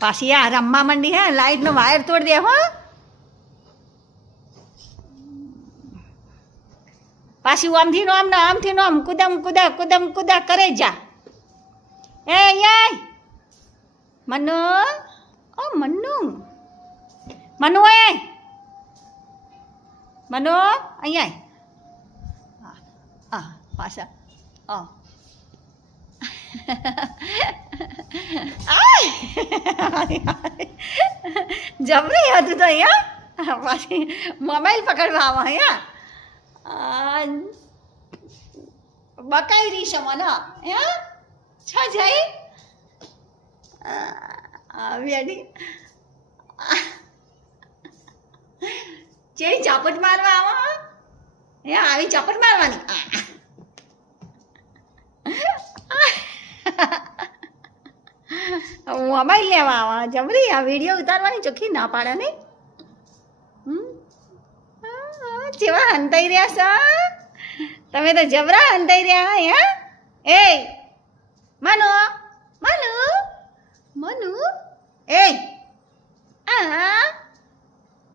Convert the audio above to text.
પાછી આ રમવા માંડી હે લાઈટનો વાયર તોડી દે હો પાછી આમથી નો આમથી નો આમ કુદમ કુદા કરે જા એ મનુ ઓ મનુ મનુ એ મનુ અહીંયા પાછા જબરી હતું તો અહીંયા પાછી મોબાઈલ પકડવા આવા અહીંયા બકાઈ રહી છે મને છ જઈ બેડી ચેડી ચાપટ મારવા આવા આવી ચાપટ મારવાની મોબાઈલ લેવા આવા જબરી આ વિડીયો ઉતારવાની ચોખ્ખી ના પાડે નહીં જેવા હંતાઈ રહ્યા છો તમે તો જબરા હંતાઈ રહ્યા એ મનુ મનુ મનુ એ